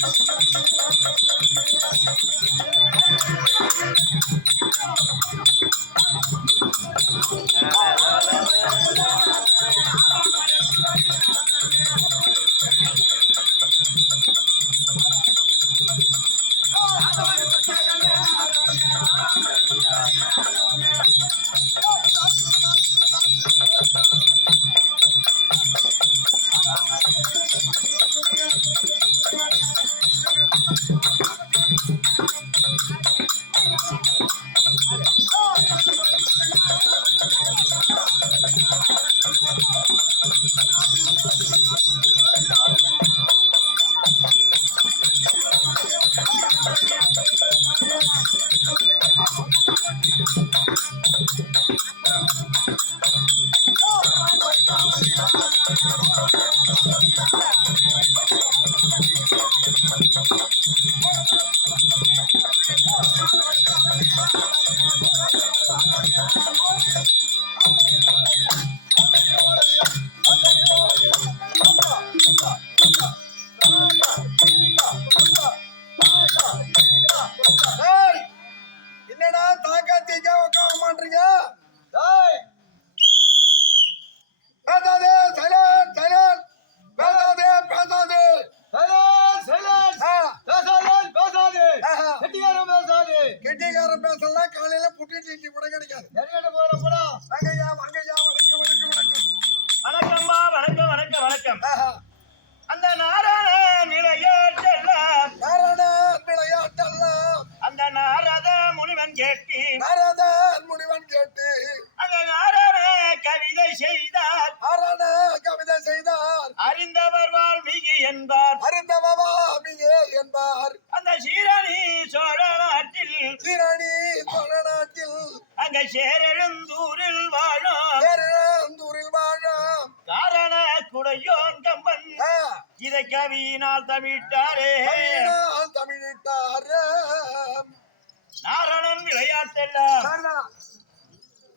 Thank you.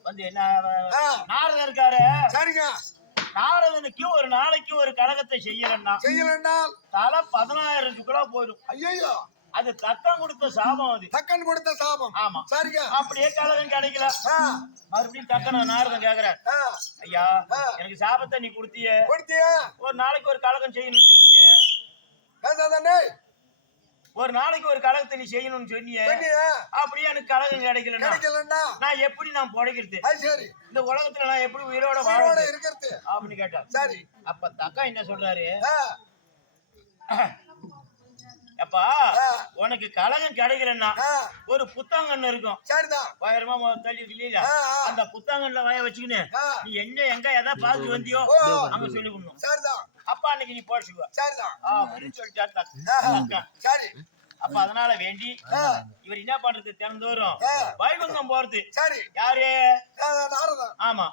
வந்து என்ன இருக்காரு. சரிங்க. நாரதனுக்கு ஒரு நாளைக்கு ஒரு கழகத்தை செய்யலன்னா செய்யலன்னா? தலை பதினாயிரம் கிலோ போயிடும். ஐயோ அது தக்கம் கொடுத்த சாபம் அது. தக்கன் கொடுத்த சாபம். ஆமா. சரிங்க. அப்படியே கழகம் கிடைக்கல. மறுபடியும் தக்கன நாரதன் கேக்குறார். ஆ, ஐயா. எனக்கு சாபத்தை நீ கொடுத்திய. கொடுத்திய. ஒரு நாளைக்கு ஒரு கழகம் செய்யணும்னு சொன்னிய ஒரு நாளைக்கு ஒரு கழகத்தை நீ செய்யணும்னு சொன்னிய அப்படியே எனக்கு கழகம் கிடைக்கலன்னா? நான் எப்படி நான் பிழைக்கிறது அது சரி. இந்த உலகத்துல நான் எப்படி உயிரோட வாழ்றது இருக்கிறது. அப்படின்னு கேட்டார். சரி. அப்ப தக்கா என்ன சொல்றாரு? அப்பா. உனக்கு கழகம் கிடைக்கலன்னா ஒரு புத்தாங்கன்னு இருக்கும். சரிதான். உயரமா மொ- தள்ளி இருக்கு இல்லையா. அந்த புத்தாங்கன்ல வய வச்சுக்கின்னு நீ என்ன எங்க எதை பார்த்து வந்தியோ. அங்க சொல்லி கொடுக்கணும். சரிதான். அப்பா அன்னைக்கு நீ போச்சுக்குவ சரிதான் அப்படின்னு. தக்கா. சரி அப்ப அதனால வேண்டி இவர் என்ன பண்றது தினந்தோறும். வைகுந்தம் போறது. சரி. யாரு? ஆமா.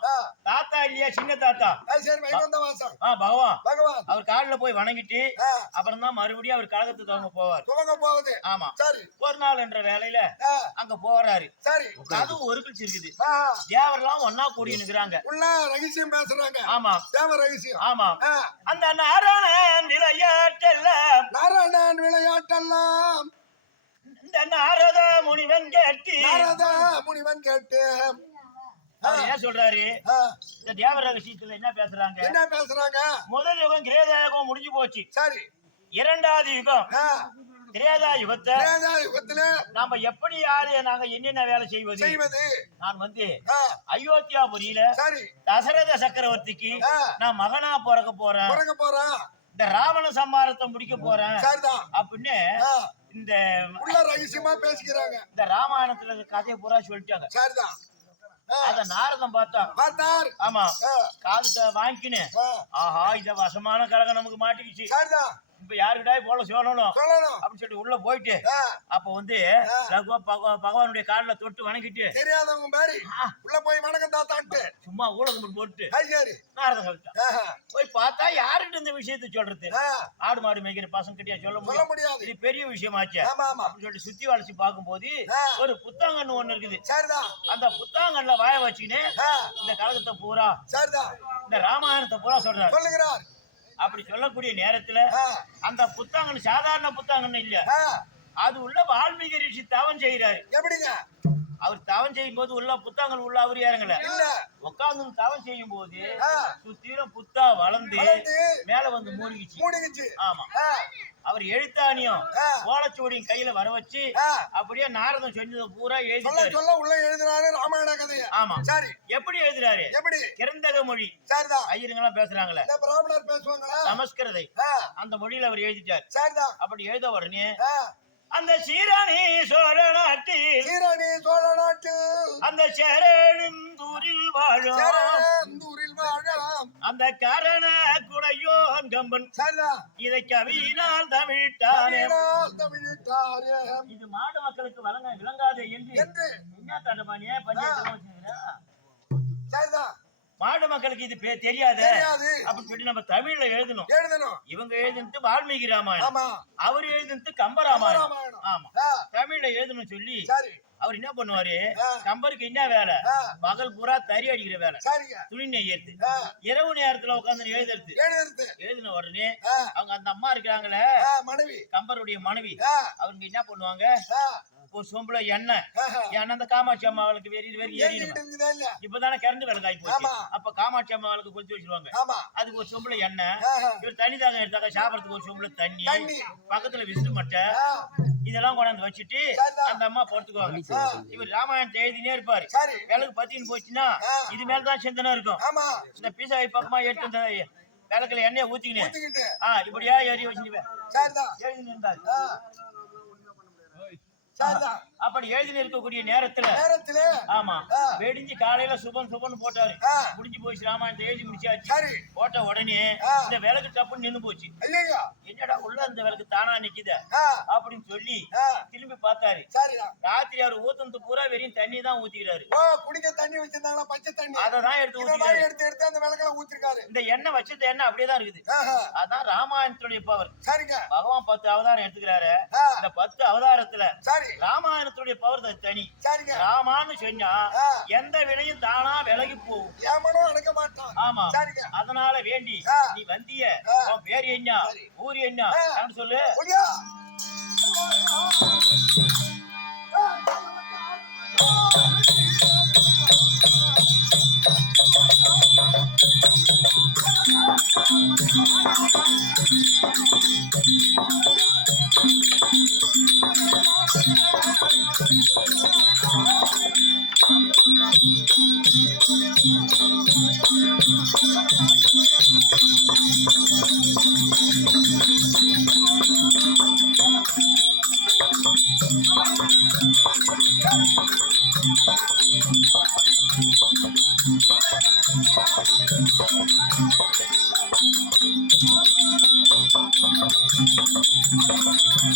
தாத்தா இல்லையா? சின்ன தாத்தா. சரி வாசம் ஆ பகவான். பகவான். அவர் காலில் போய் வணங்கிட்டு ஆ, அப்புறம் தான் மறுபடியும் அவர் கழகத்தை துவங்க போவார். துவங்க போகுது ஆமா. சரி. ஒரு நாள் என்ற வேலையில அங்க போறாரு. சரி. அதுவும் ஒரு கிழிச்சு இருக்குது. ஆ, தேவரெல்லாம் ஒன்னா கூடி நிக்கிறாங்க. உள்ள ரகசியம் பேசுறாங்க. ஆமா. தேவ ரகசியம். ஆமா. அந்த நாராயணன் நிலையாற்றெல்லாம் நாராயணன் விளையாட்டெல்லாம் நாரத முனிவன் கேட்டி நாரத முனிவன் கேட்டு. என்ன சொல்றாரு? இந்த தேவ ரகசியத்துல என்ன பேசுறாங்க? என்ன பேசுறாங்க? முதல் யுகம் கிரேத யுகம் முடிஞ்சு போச்சு. சரி. இரண்டாவது யுகம் கிரேதா யுகத்தை வேதா யுகத்துல நாம எப்படி யாரு நாங்க என்னென்ன வேலை செய்வது? செய்வது. நான் வந்து ஆ, அயோத்தியாபுரியில சரி. தசரத சக்கரவர்த்திக்கு நான் மகனா பிறக்க போறேன். பிறக்க போறான். இந்த ராவண சம்மாரத்தை முடிக்க போறேன். அப்படின்னு இந்த உள்ள ரகசியமா பேசிக்கிறாங்க. இந்த ராமாயணத்துல இருக்க கதையை பூரா சொல்லிட்டாங்க. சரிதான் அத நாரதம் பார்த்தா பார்த்தார். ஆமா. காலத்தை வாங்கிக்கினு. ஆஹா இந்த வசமான கழகம் நமக்கு மாட்டிக்கிச்சு. சரிதான் இப்ப யாருக்கிட்டா போல சொல்லணும். அப்படின்னு சொல்லிட்டு உள்ள போயிட்டு அப்ப வந்து. ரகுவா பகவா- பகவானுடைய கால்ல தொட்டு வணங்கிட்டு தெரியாதவங்க மாதிரி உள்ள போய் வணக்கம் தாத்தான்ட்டு. சும்மா ஊழகம் போட்டு நாரதம் சொல்லிட்டான் போய் பார்த்தா யாருக்கிட்ட இந்த விஷயத்தை சொல்றது? ஆடு மாடு மேய்க்கிற பசங்க கிட்டயா சொல்ல சொல்ல முடியாது. இது பெரிய விஷயமாச்சு. ஆமா ஆமா. அப்படின்னு சொல்லிட்டு சுத்தி வளைச்சு பார்க்கும்போது. ஒரு புத்தாங்கன்னு ஒண்ணு இருக்குது. சரிதான். அந்த புத்தாங்கன்ல வாய வச்சுக்கின்னு இந்த கழகத்தை பூரா சரிதான். இந்த ராமாயணத்தை பூரா சொல்றாரு. சொல்லுகிறார். அப்படி சொல்லக்கூடிய நேரத்துல அந்த புத்தாங்கன் சாதாரண புத்தாங்கன்னு இல்ல. அது உள்ள வால்மீகி ரிஷி தவம் செய்யறாரு எப்படிங்க? அவர் தவம் செய்யும் போது உள்ள புத்தாங்கன் உள்ள அவரு இறங்கல. உட்கார்ந்து தவம் செய்யும் போது சுத்திரம் புத்தா வளர்ந்து மேல வந்து மூடிக்குச்சு. ஆமா. அவர் எழுத்தாணியும் ஆ, ஓலைச்சுவடியும் கையில வர வச்சு அப்படியே நாரதம் சொன்னதை பூரா எழுதிட்டாரு. சொல்ல உள்ள எழுதினாரு ராமாயண கதைய. ஆமா. சரி. எப்படி எழுதுறாரு? எப்படி? கிரந்தக மொழி. சரிதான். ஐயருங்கெல்லாம் பேசுறாங்களே. பிராமணர் பேசுவாங்களா? சமஸ்கிருதை. அந்த மொழியில அவர் எழுதிட்டார். சரிதான். அப்படி எழுத உடனே அந்த சீரணி சோழ நாட்டில் சீரணி சோழ நாட்டு அந்த சேரழுந்தூரில் வாழும். சேரந்தூரில் வாழாம். அந்த கரண குடையோன் கம்பன். இதை கவியினால் தமிழ்த்தானே தமிழால் தமிழிட்டாரே இது மாடு மக்களுக்கு வழங்க விளங்காது என்று என்ன தண்டமானியே பஞ்சாயத்து மாடு மக்களுக்கு இது தெரியாது? அப்படின்னு சொல்லி நம்ம தமிழ்ல எழுதணும். எழுதணும். இவங்க எழுதுனது வால்மீகி ராமாயணம். அவர் எழுதுனது ராமாயணம். ஆமா. தமிழ்ல எழுதணும் சொல்லி அவர் என்ன பண்ணுவாரு. கம்பருக்கு என்ன வேலை? பகல் பூரா தறி அடிக்கிற வேலை. துணி நெய்யறது இரவு நேரத்துல உட்காந்து எழுதுறது. எழுதின உடனே அவங்க அந்த அம்மா இருக்கிறாங்களே மனைவி. கம்பருடைய மனைவி. அவங்க என்ன பண்ணுவாங்க? ஒரு சொம்புல எண்ணெய். ஆஹா. ஏன்னா அந்த காமாட்சி அம்மா அவளுக்கு வெறி வெறி இப்பதானே கரண்ட் விளக்கு ஆகி போச்சு. அப்ப காமாட்சி அம்மா அவளுக்கு கொளுத்தி வச்சிருவாங்க. ஆமா. அதுக்கு ஒரு சொம்புல எண்ணெய். ஆஹா. இவர் தண்ணி தாங்க எடுத்தாக்க சாப்பிடறதுக்கு ஒரு சொம்புல தண்ணி. பக்கத்துல விசிறு மட்டை. இதெல்லாம் கொண்டாந்து வச்சுட்டு. அந்த அம்மா படுத்துக்குவாங்க. ஆ, இவர் ராமாயணத்தை எழுதினே இருப்பாரு. விளக்கு பத்தின்னு போச்சுன்னா. இது மேலதான் சிந்தனை இருக்கும். ஆமா. இந்த பீசா பக்கமா எடுத்து அந்த விளக்குல எண்ணெயை ஊத்திக்கினு. ஊத்திக்கிட்டு. ஆ இப்படியா ஏறி வச்சுட்டு சரிதான். எழுதி இருந்தாரு ஆ, சரிதான் அப்படி எழுதி இருக்கக்கூடிய நேரத்துல நேரத்துல ஆமா. வெடிஞ்சு காலையில சுபம் சுபம்னு போட்டாரு. முடிஞ்சு போச்சு ராமாயணத்தை எழுதி முடிச்சாச்சு. போட்ட உடனே. இந்த விளக்கு டப்புன்னு நின்னு போச்சு. என்னடா உள்ள இந்த விளக்கு தானா நிக்குத? அப்படின்னு சொல்லி திரும்பி பார்த்தாரு. ராத்திரி அவர் ஊத்துனது பூரா வெறும் தண்ணி தான் ஊத்திக்கிறாரு. ஓ குடிக்க தண்ணி வச்சிருந்தாங்களா? பச்சை தண்ணி. அதை தான் எடுத்து ஊத்திக்கிறாரு. எடுத்து எடுத்து அந்த விளக்கல ஊத்திருக்காரு. இந்த எண்ணெய் வச்சது எண்ணெய் அப்படியே தான் இருக்குது. அதான் ராமாயணத்துடைய பவர் சரிங்க. பகவான் பத்து அவதாரம் எடுத்துக்கிறாரு. இந்த பத்து அவதாரத்துல சரி. ராமாயணத்துடைய பவர் தனி சரிங்க. ராமான்னு சொன்னா எந்த வினையும் தானா விலகி போகும். ஏமனோ அடக்க மாட்டான். ஆமா. அதனால வேண்டி நீ வந்திய உன் பேர் என்ன ஊர் என்ன சொல்லு.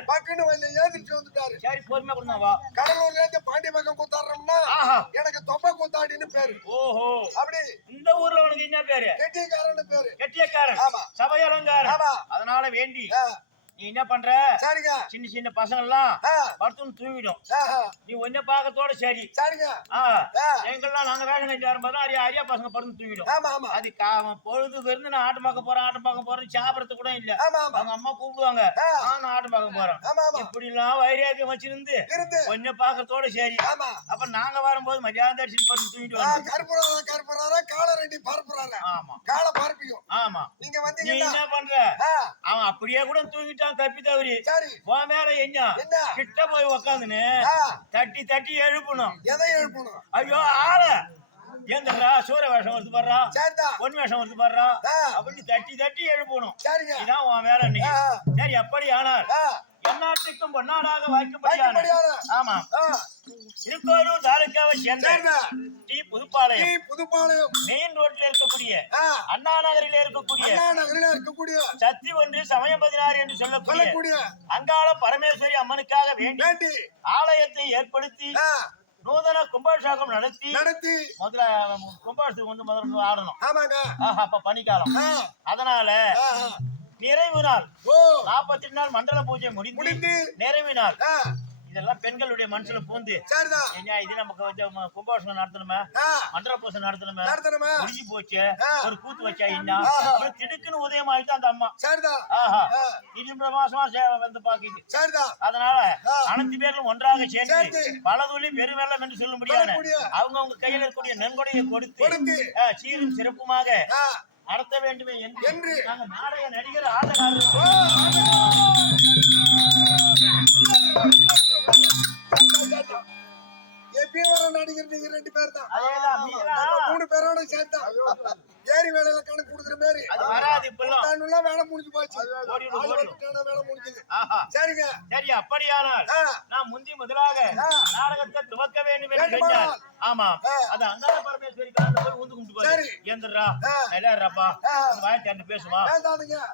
பக்குன்னு வந்து ஏதிர்ச்சி வந்துட்டாரு? சரி பொறுமையா கடலூர்ல இருந்து பாண்டி பக்கம் கூத்தாடுறோம்னா எனக்கு தொப்ப கூத்தாடின்னு பேரு. ஓஹோ. அப்படி. இந்த ஊர்ல உனக்கு என்ன பேரு? கெட்டிக்காரன் பேரு. கெட்டியக்காரன். ஆமா. சபையலங்காரன். ஆமா. அதனால வேண்டி. நீ என்ன பண்ற? சரிங்க. சின்ன சின்ன பசங்க எல்லாம் படுத்துன்னு தூங்கிடும். நீ ஒன்ன பாக்கத்தோட சரி. சரிங்க. எங்கெல்லாம் நாங்க வேலை செஞ்சு வரும்போது அரியா அரியா பசங்க படுத்து தூங்கிடும். ஆமா ஆமா. அது பொழுது விருந்து நான் ஆட்டம் பார்க்க போறேன் ஆட்டம் பார்க்க போறேன் சாப்பிடறது கூட இல்ல. அவங்க அம்மா கூப்பிடுவாங்க. நான் ஆட்டம் பார்க்க போறேன். இப்படி எல்லாம் வைரியாக்கம் வச்சிருந்து கொஞ்சம் பாக்கத்தோட சரி. அப்ப நாங்க வரும்போது மரியாதை தரிசனம் படுத்து வந்தோம் கருப்புறாரா கருப்புறாரா கால ரெண்டி பரப்புறாரா. ஆமா. கால பரப்பியும். ஆமா. நீங்க வந்தீங்கன்னா என்ன பண்ற? அவன் அப்படியே கூட தூங்கிட்டான் தப்பி தவறி சரி உன் மேல என்ன என்ன? கிட்ட போய் உக்காந்துன்னு தட்டி தட்டி எழுப்பணும். எதை எழுப்பணும்? ஐயோ ஆள. ஏந்தா சூரிய வேஷம் வருது பாடுறா பொன் வேஷம் வருது பாடுறா ஆ, அப்படி தட்டி தட்டி எழுப்பணும். சரிங்க. இதான் உன் வேலை இன்னைக்கு. சரி எப்படி ஆனால் ஆ, எந்நாட்டுக்கும் பொன்னாடாக வாய்க்கப்படியான ஆமா. ஆ, திருக்கோளூர் தாலுக்காவை சேர்ந்த டி புதுப்பாளையம். புதுப்பாளையம். மெயின் ரோட்ல இருக்கக்கூடிய அண்ணா நகரில் இருக்கக்கூடிய நகரில இருக்கக்கூடிய சத்தி ஒன்று சமயம் பதினாறு என்று சொல்லக்கூடிய அங்காள பரமேஸ்வரி அம்மனுக்காக வேண்டி ஆலயத்தை ஏற்படுத்தி நூதன கும்பாபிஷேகம் நடத்தி நடத்தி முதல்ல கும்பாபிஷேகம் வந்து முதல்ல ஆடணும். ஆமாங்க. அப்ப பனிக்காலம். அதனால. நிறைவு நாள். நாற்பத்தி நாள் மண்டல பூஜை முடிந்து நிறைவு நாள். இதெல்லாம் பெண்களுடைய மனசுல பூந்து. சரிதான் இது நமக்கு வந்து கும்பாபிஷேகம் நடத்தணுமே? மண்டல பூஜை நடத்தணுமே? முடிஞ்சு போச்சு. ஒரு கூத்து வச்சா என்ன? திடுக்குன்னு உதயமாயிட்டு அந்த அம்மா. சரிதான் ஆஹா. ஆ, இது மாசமா சேவை வந்து பாக்குது சரிதான் அதனால. அனைத்து பேர்களும் ஒன்றாக சேர்ந்து. பலதுள்ளி பெருவெள்ளம் என்று சொல்லும்படியான சொல்லக்கூடிய. அவங்க அவங்க கையில் இருக்கக்கூடிய நன்கொடையை கொடுத்து சீரும் சிறப்புமாக நடத்த வேண்டுமே என்று நாடக நடிகர் எப்பயும் வர நடிகர் நீங்க ரெண்டு பேர் தான். மூணு பேரோட சேர்த்தா. ஏரி வேலையில கணக்கு கொடுக்குற மாதிரி தாண்டெல்லாம் வேலை முடிஞ்சு போச்சு. வேலை முடிஞ்சது. சரிங்க. சரி அப்படியானால் நான் முந்தி முதலாக. நாடகத்தை துவக்க வேண்டும் என்று ஆமா. அது அங்காள பரமேஸ்வரி காலத்துல போய் ஊந்து கும்பிட்டு போய். ஏந்திரா ஆ. எல்லாருப்பா ஆ. வாய் திறந்து பேசுமா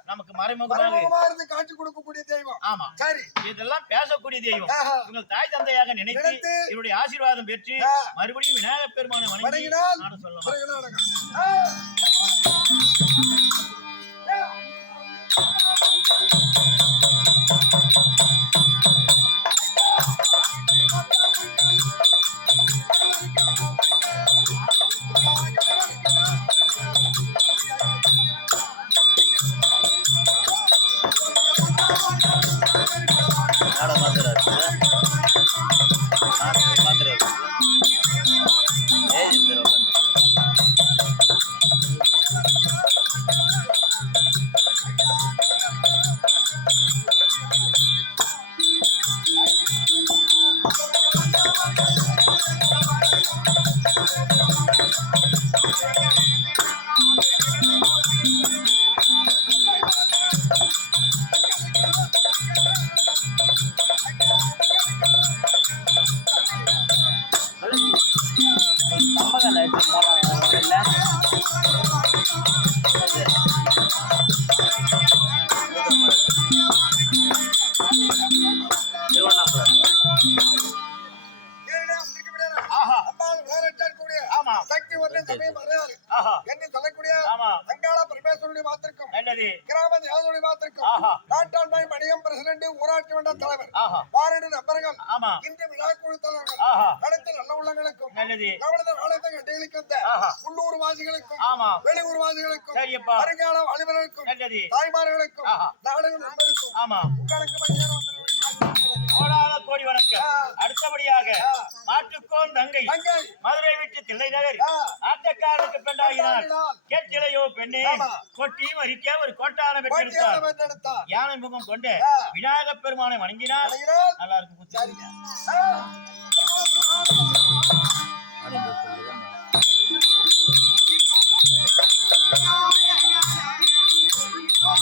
நமக்கு மறைமுகமாக மறைமுகமா இருந்து காட்சி கொடுக்கக்கூடிய தெய்வம். ஆமா. சரி. இதெல்லாம் பேசக்கூடிய தெய்வம். உங்கள் தாய் தந்தையாக நினைத்து இவருடைய ஆசீர்வாதம் பெற்று. மறுபடியும் விநாயகப் பெருமானை வணங்கி வணங்கினால் நானும் சொல்லலாம் பிறகு நாடகம் ஆ. மாத்துறாரு சரியப்பா வருங்கால நல்லது தாய்மார்களுக்கும் ஆஹா. நாடுகள் நண்பருக்கும் ஆமா உங்களுக்கு மணியான கோடான கோடி வணக்கம். அடுத்தபடியாக. மாட்டுக்கோன் தங்கை. மதுரை விட்டு தில்லை நகர். ஆட்டக்காரனுக்கு பெண்ணாகினார். கேட்டிலையோ பெண்ணே. ஆமா. கொட்டி மறிக்க ஒரு கோட்டான பெற்றெடுத்தார் யானை முகம் கொண்டு ஆ. விநாயகப் பெருமானை வணங்கினார். நல்லா இருக்கு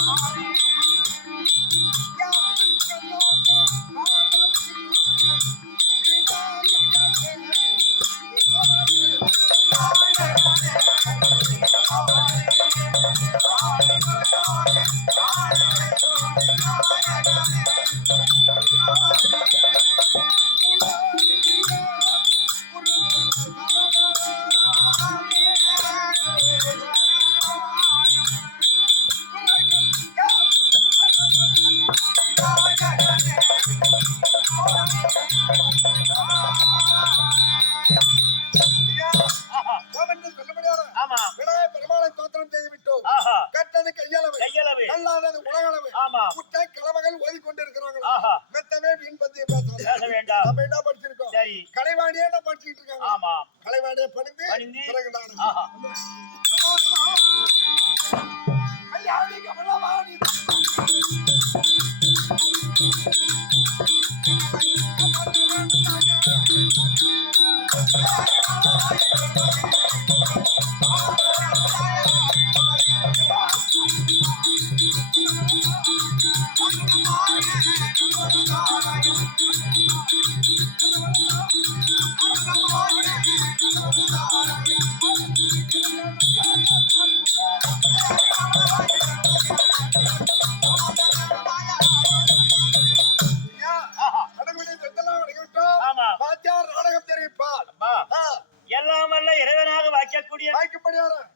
புத்தி.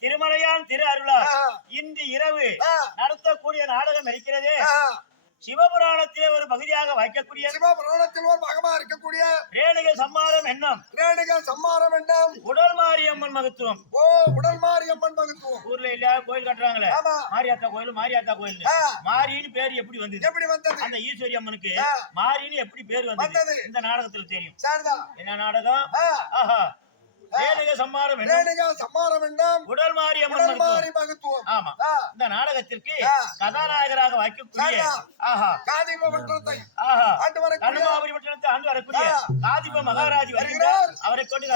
திருமலையான் திரு அருளார். ஆ, இன்று இரவு நாடகம் இருக்கிறதே. சிவபுராணத்திலே ஒரு பகுதியாக வாய்க்கக்கூடிய சிவபுராணத்தில் ஒரு மகமா இருக்கக்கூடிய ரேணுக சம்மாரம் எண்ணம் ரேணுகள் சம்மாரம் என்றும் உடல் மாரியம்மன் மகத்துவம். ஓ உடல் மாரியம்மன் மகத்துவம். ஊர்ல இல்ல கோயில் கட்டுறாங்களே. மாரியாத்தா கோயில் மாரியாத்தா கோயில் மாரின்னு பேர் எப்படி வந்தது? எப்படி வந்தது? அந்த ஈஸ்வரி அம்மனுக்கு. மாரின்னு எப்படி பேர் வந்தது. இந்த நாடகத்துல தெரியும். என்ன நாடகம்? ஆஹா. ரேணுக சம்மாரம் என்றும் உடல் மாரியம்மன் உடல் மாறி மகத்துவம் ஆமா. இந்த நாடகத்திற்கு. கதாநாயகராக வாய்க்கக்கூடிய. ஆஹா. காதிப பட்டத்தை ஆஹா. ஆண்டு வரக்கூடிய ஆண்டு வரக்கூடிய. காதிப மகாராஜி வருகிறார். அவரை கொண்டு